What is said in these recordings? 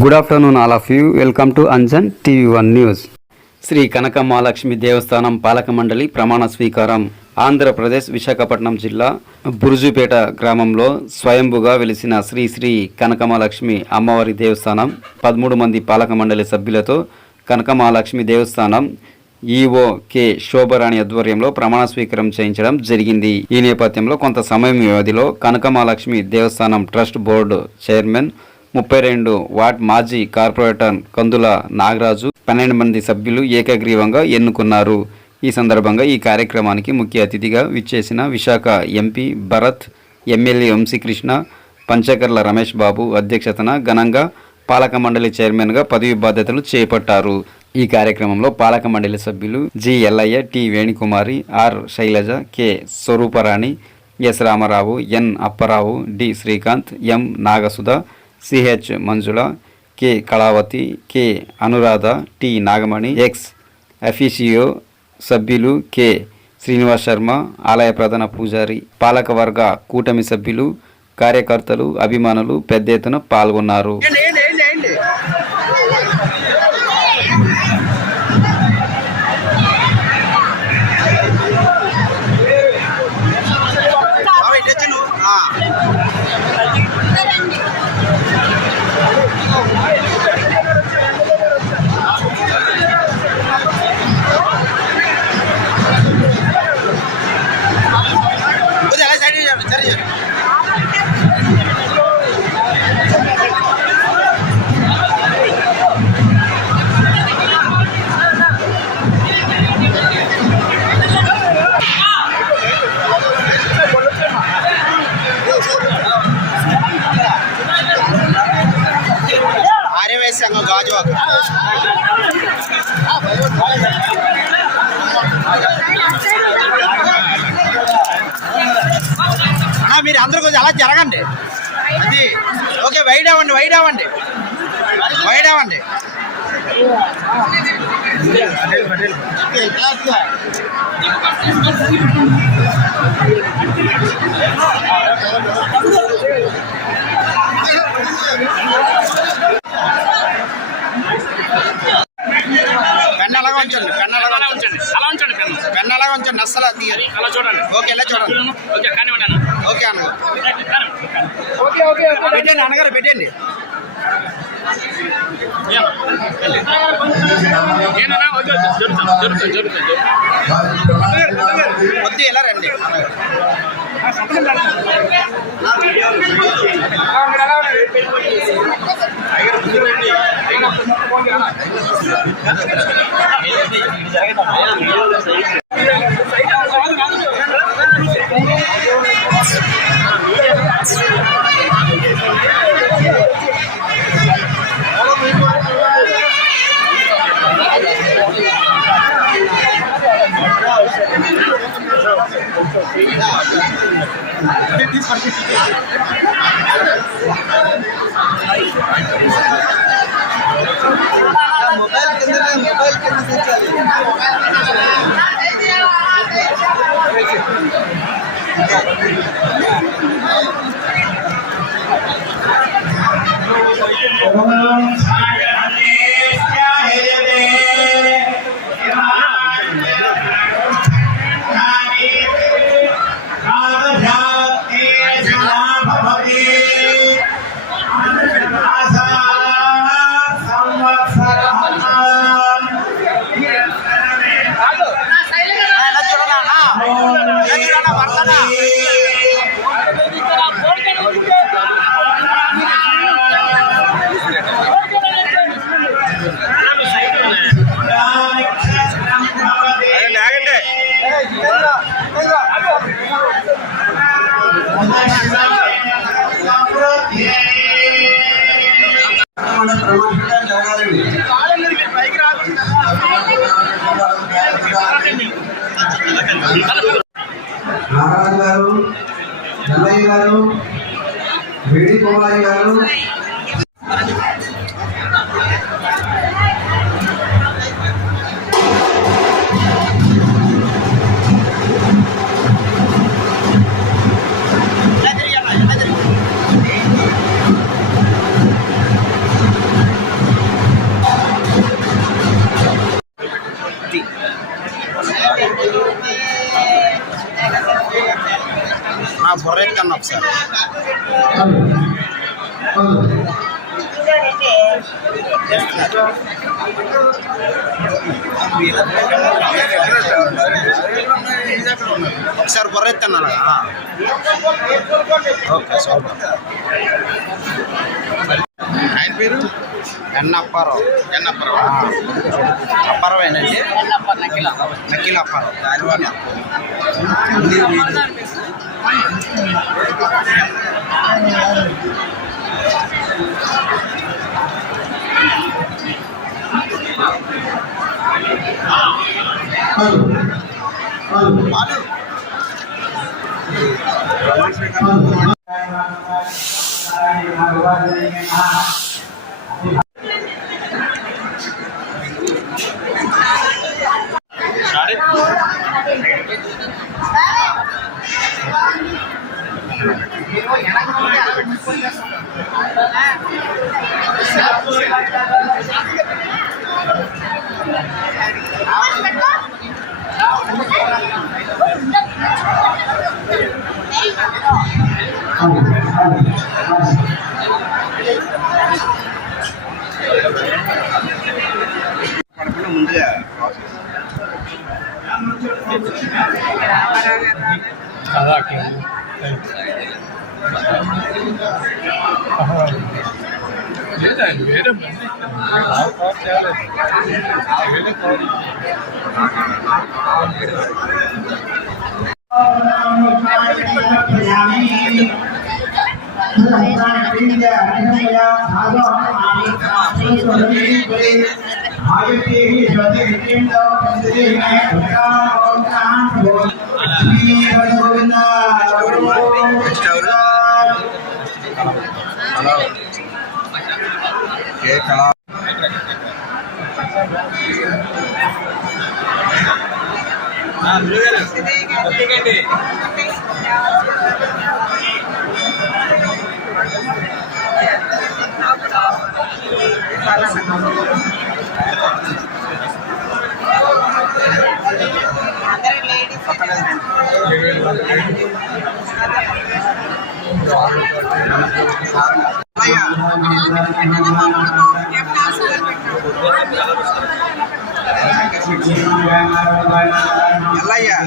Good afternoon all of you. Welcome to Anjan TV1 news. Shri Kanakamahalakshmi Devasthanam పాలక మండలి ప్రమాణ స్వీకారం. ఆంధ్రప్రదేశ్ విశాఖపట్నం జిల్లా బురుజుపేట గ్రామంలో స్వయంభుగా వెలిసిన శ్రీ శ్రీ కనకమహాలక్ష్మి అమ్మవారి దేవస్థానం 13 మంది పాలక మండలి సభ్యులతో కనకమహాలక్ష్మి దేవస్థానం ఈఓ కె శోభరాణి ఆధ్వర్యంలో ప్రమాణ స్వీకారం చేయించడం జరిగింది. ఈ నేపథ్యంలో కొంత సమయం వ్యవధిలో కనకమహాలక్ష్మి దేవస్థానం ట్రస్ట్ బోర్డు చైర్మన్ 32 వార్డ్ మాజీ కార్పొరేటర్ కందుల నాగరాజు 12 మంది సభ్యులు ఏకగ్రీవంగా ఎన్నుకున్నారు. ఈ సందర్భంగా ఈ కార్యక్రమానికి ముఖ్య అతిథిగా విచ్చేసిన విశాఖ ఎంపీ భరత్, ఎమ్మెల్యే వంశీకృష్ణ, పంచకర్ల రమేష్ బాబు అధ్యక్షతన ఘనంగా పాలక మండలి చైర్మన్గా పదవి బాధ్యతలు చేపట్టారు. ఈ కార్యక్రమంలో పాలక మండలి సభ్యులు G Ellaiah, T Venukumari, R Sailaja, K Swarooparani, S Ramarao, N Apparao, D Srikanth, M Nagasudha, C H Manjula, K Kalavathi, K Anuradha, T Nagamani, ex officio సభ్యులు కె శ్రీనివాస్ శర్మ, ఆలయ ప్రధాన పూజారి, పాలకవర్గ కూటమి సభ్యులు, కార్యకర్తలు, అభిమానులు పెద్ద ఎత్తున పాల్గొన్నారు. మీరు అందరూ కొంచెం అలా జరగండి. అది ఓకే. వైడ్ అవ్వండి, వైడ్ అవ్వండి, వైడ్ అవ్వండి. పెన్ అలాగా ఉంచండి, పెన్ అలాగా ఉంచండి, అలా ఉంచండి, పెన్ అలాగా ఉంచండి, అస్సలు తీయాలి. అలా చూడండి. ఓకే, ఇలా చూడండి. ఓకే ఓకే అన్న, పెట్టండి అన్నగారు, పెట్టండి. వద్దు, ఎలా రండి. నాగరాజు గారు, ఎల్లయ్య గారు, వేణుకుమారి గారు, ఒకసారి బొర్రెత్తాను అలాగా. Okay super. ఆయన పేరు అప్పారావు. అప్పారావేనండి. నకిల్ అప్పారావు. ముందుగా ఎల్లయ్యా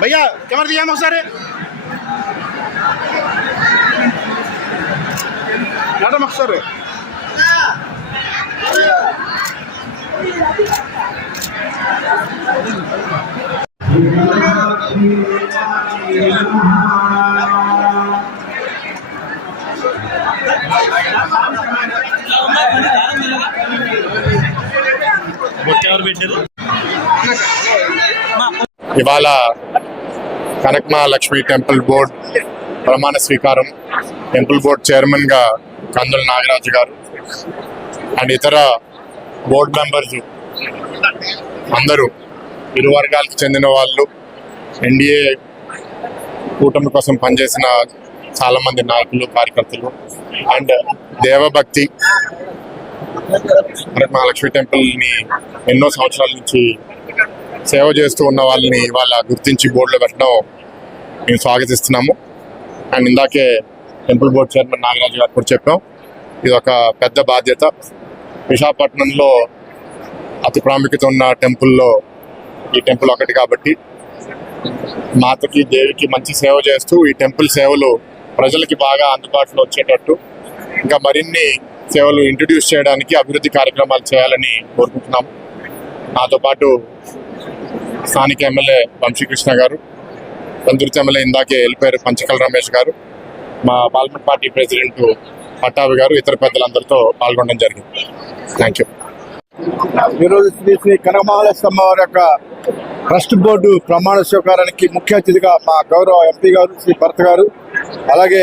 भैया कैमरा दिया हम सर मैडम अक्सर ఇవాళ కనకమహాలక్ష్మి టెంపుల్ బోర్డ్ ప్రమాణ స్వీకారం. టెంపుల్ బోర్డ్ చైర్మన్ గా కందుల నాగరాజు గారు అండ్ ఇతర బోర్డు మెంబర్స్ అందరూ ఇరు వర్గాలకు చెందిన వాళ్ళు, ఎన్డీఏ కూటమి కోసం పనిచేసిన చాలా మంది నాయకులు, కార్యకర్తలు అండ్ దేవభక్తి కనకమహాలక్ష్మి టెంపుల్ ని ఎన్నో సంవత్సరాల నుంచి సేవ చేస్తూ ఉన్న వాళ్ళని ఇవాళ గుర్తించి బోర్డులో పెట్టడం మేము స్వాగతిస్తున్నాము. అండ్ ఇందాకే టెంపుల్ బోర్డు చైర్మన్ నాగరాజు గారు కూడా చెప్పాం, ఇది ఒక పెద్ద బాధ్యత. విశాఖపట్నంలో అతి ప్రాముఖ్యత ఉన్న టెంపుల్లో ఈ టెంపుల్ ఒకటి కాబట్టి మాతకి, దేవికి మంచి సేవ చేస్తూ ఈ టెంపుల్ సేవలు ప్రజలకి బాగా అందుబాటులో వచ్చేటట్టు ఇంకా మరిన్ని సేవలు ఇంట్రడ్యూస్ చేయడానికి, అభివృద్ధి కార్యక్రమాలు చేయాలని కోరుకుంటున్నాము. నాతో పాటు స్థానిక ఎమ్మెల్యే వంశీకృష్ణ గారు, తందుర్తి ఎమ్మెల్యే ఇందాకే వెళ్ళిపోయారు పంచకల రమేష్ గారు, మా పార్లమెంట్ పార్టీ ప్రెసిడెంట్ పట్టాభి గారు, ఇతర పెద్దలందరితో పాల్గొనడం జరిగింది. Thank you. ఈరోజు శ్రీ శ్రీ కనకమహాలక్ష్మి అమ్మవారి యొక్క ట్రస్ట్ బోర్డు ప్రమాణ స్వీకారానికి ముఖ్య అతిథిగా మా గౌరవ ఎంపీ గారు శ్రీ భరత్ గారు, అలాగే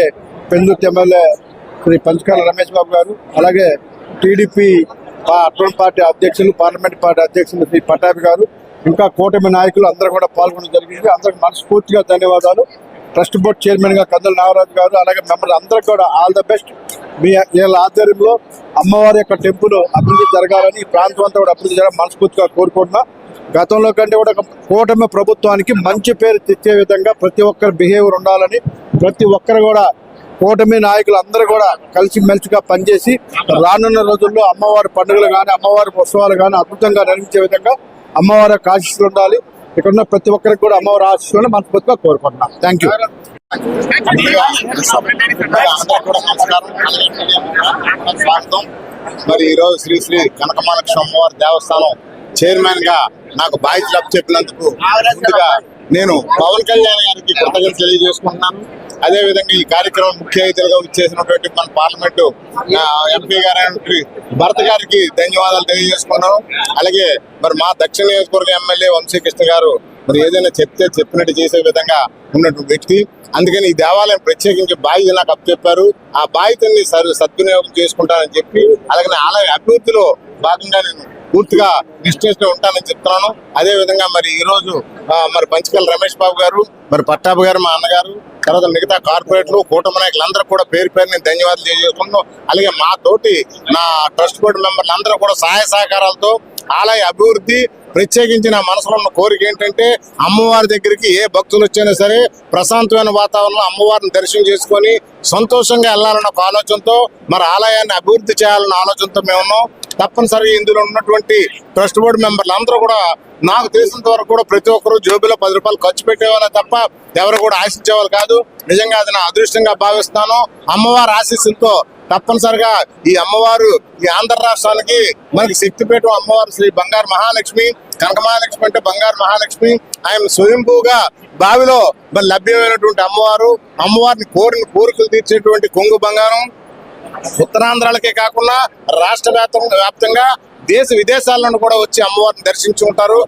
పెందుర్తి ఎమ్మెల్యే శ్రీ పంచకాల రమేష్ బాబు గారు, అలాగే టీడీపీ అర్బన్ పార్టీ అధ్యక్షులు, పార్లమెంట్ పార్టీ అధ్యక్షులు శ్రీ పట్టాభి గారు, ఇంకా కూటమి నాయకులు అందరూ కూడా పాల్గొనడం జరిగింది. అందరికి మనస్ఫూర్తిగా ధన్యవాదాలు. ట్రస్ట్ బోర్డు చైర్మన్ గా కందుల నాగరాజు గారు, అలాగే మెంబర్లు అందరికీ కూడా ఆల్ ద బెస్ట్. మీ వీళ్ళ ఆధ్వర్యంలో అమ్మవారి యొక్క టెంపుల్ అభివృద్ధి జరగాలని, ఈ ప్రాంతం అంతా కూడా అభివృద్ధి జరగాలని మనస్ఫూర్తిగా కోరుకుంటున్నా. గతంలో కంటే కూడా కూటమి ప్రభుత్వానికి మంచి పేరు తెచ్చే విధంగా ప్రతి ఒక్కరి బిహేవియర్ ఉండాలని, ప్రతి ఒక్కరు కూడా కూటమి నాయకులు అందరూ కూడా కలిసిమెలిసిగా పనిచేసి రానున్న రోజుల్లో అమ్మవారి పండుగలు కానీ, అమ్మవారి ఉత్సవాలు కానీ అద్భుతంగా నిర్వహించే విధంగా అమ్మవారి యొక్క ఆశీస్సులు ఉండాలి. ఇక్కడ ఉన్న ప్రతి ఒక్కరికి కూడా అమ్మవారి ఆశీస్సులను మనస్ఫూర్తిగా కోరుకుంటున్నాం. Thank you. స్వాగతం. మరి ఈరోజు శ్రీ శ్రీ కనకమహాలక్ష్మి అమ్మవారి దేవస్థానం చైర్మన్ గా నాకు బాధ్యతలు అప్పచెప్పినందుకు ముందుగా నేను పవన్ కళ్యాణ్ గారికి కృతజ్ఞతలు తెలియజేసుకుంటున్నాను. అదే విధంగా ఈ కార్యక్రమం ముఖ్య అతిథిగా చేసినటువంటి మన పార్లమెంటు ఎంపీ గారు భరత్ గారికి ధన్యవాదాలు తెలియజేసుకున్నాను. అలాగే మరి మా దక్షిణ నియోజకవర్గ ఎమ్మెల్యే వంశీకృష్ణ గారు మరి ఏదైనా చెప్పినట్టు చేసే విధంగా ఉన్నటువంటి వ్యక్తి. అందుకని ఈ దేవాలయం ప్రత్యేకించి బాధ్యత నాకు అప్పచెప్పారు. ఆ బాధ్యతని సద్వినియోగం చేసుకుంటానని చెప్పి, అలాగే ఆలయ అభివృద్ధిలో భాగంగా నేను పూర్తిగా నిష్ఠతో ఉంటానని చెప్తున్నాను. అదే విధంగా మరి ఈ రోజు మరి పంచకల రమేష్ బాబు గారు, మరి పట్టాభి గారు, మా అన్నగారు, తర్వాత మిగతా కార్పొరేట్లు, కూటమి నాయకులందరూ కూడా పేరు నేను ధన్యవాదాలు తెలియజేసుకుంటున్నాం. అలాగే మా తోటి నా ట్రస్ట్ బోర్డు మెంబర్లు అందరూ కూడా సహాయ సహకారాలతో ఆలయ అభివృద్ధి, ప్రత్యేకించి నా మనసులో ఉన్న కోరిక ఏంటంటే అమ్మవారి దగ్గరికి ఏ భక్తులు వచ్చినా సరే ప్రశాంతమైన వాతావరణంలో అమ్మవారిని దర్శనం చేసుకొని సంతోషంగా వెళ్ళాలన్న ఒక ఆలోచనతో, మరి ఆలయాన్ని అభివృద్ధి చేయాలన్న ఆలోచనతో మేము ఉన్నాం. తప్పనిసరిగా ఇందులో ఉన్నటువంటి ట్రస్ట్ బోర్డు మెంబర్లు అందరూ కూడా నాకు తెలిసినంత వరకు కూడా ప్రతి ఒక్కరు జోబులో 10 రూపాయలు ఖర్చు పెట్టేవాళ్ళే తప్ప ఎవరు కూడా ఆశించేవాళ్ళు కాదు. నిజంగా అది నా అదృష్టంగా భావిస్తాను. అమ్మవారి ఆశీస్సులతో తప్పనిసరిగా ఈ అమ్మవారు ఈ ఆంధ్ర రాష్ట్రానికి మనకి శక్తిపీఠం అమ్మవారు శ్రీ బంగారు మహాలక్ష్మి, కనకమహాలక్ష్మి అంటే బంగారు మహాలక్ష్మి. ఆయన స్వయంభూగా బావిలో మరి లభ్యమైనటువంటి అమ్మవారు, అమ్మవారిని కోరికలు తీర్చేటువంటి కొంగు బంగారం. ఉత్తరాంధ్రాలకే కాకుండా రాష్ట్ర వ్యాప్తంగా దేశ విదేశాలను కూడా వచ్చి అమ్మవారిని దర్శించుకుంటారు.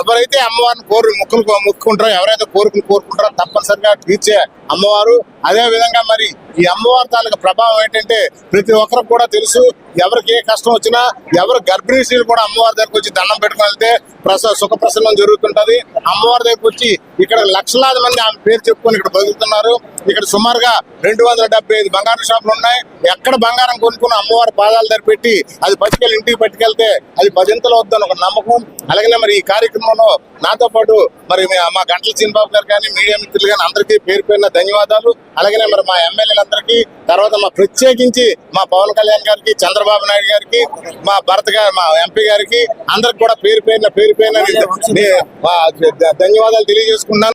ఎవరైతే అమ్మవారిని మొక్కుకుంటారో, ఎవరైతే కోరికలు కోరుకుంటారో తప్పనిసరిగా తీర్చే అమ్మవారు. అదే విధంగా మరి ఈ అమ్మవారి తాలూకు ప్రభావం ఏంటంటే ప్రతి ఒక్కరికి కూడా తెలుసు. ఎవరికి ఏ కష్టం వచ్చినా, ఎవరు గర్భిణీ స్త్రీలు కూడా అమ్మవారి దగ్గరకు వచ్చి దండం పెట్టుకుని వెళ్తే సుఖప్రసన్నం జరుగుతుంటది. అమ్మవారి దగ్గరకు వచ్చి ఇక్కడ లక్షలాది మంది ఆమె పేరు చెప్పుకొని ఇక్కడ బతుకుతున్నారు. ఇక్కడ సుమారుగా 275 బంగారం షాపులు ఉన్నాయి. ఎక్కడ బంగారం కొనుక్కున్న అమ్మవారి పాదాలు దగ్గర పెట్టి అది ఇంటికి పట్టుకెళ్తే అది 10 వద్దని ఒక నమ్మకం. అలాగే మరి ఈ కార్యక్రమంలో నాతో పాటు మరి మా గంటల చిన్నబాబు గారు కానీ, మీడియా మిత్రులు కానీ అందరికీ పేరు ధన్యవాదాలు. అలాగే మరి మా ఎమ్మెల్యేలందరికీ, తర్వాత మా ప్రత్యేకించి మా పవన్ కళ్యాణ్ గారికి, చంద్రబాబు నాయుడు గారికి, మా భరత్ గారు, మా ఎంపీ గారికి అందరికి కూడా పేరు ధన్యవాదాలు తెలియజేసుకున్నాను.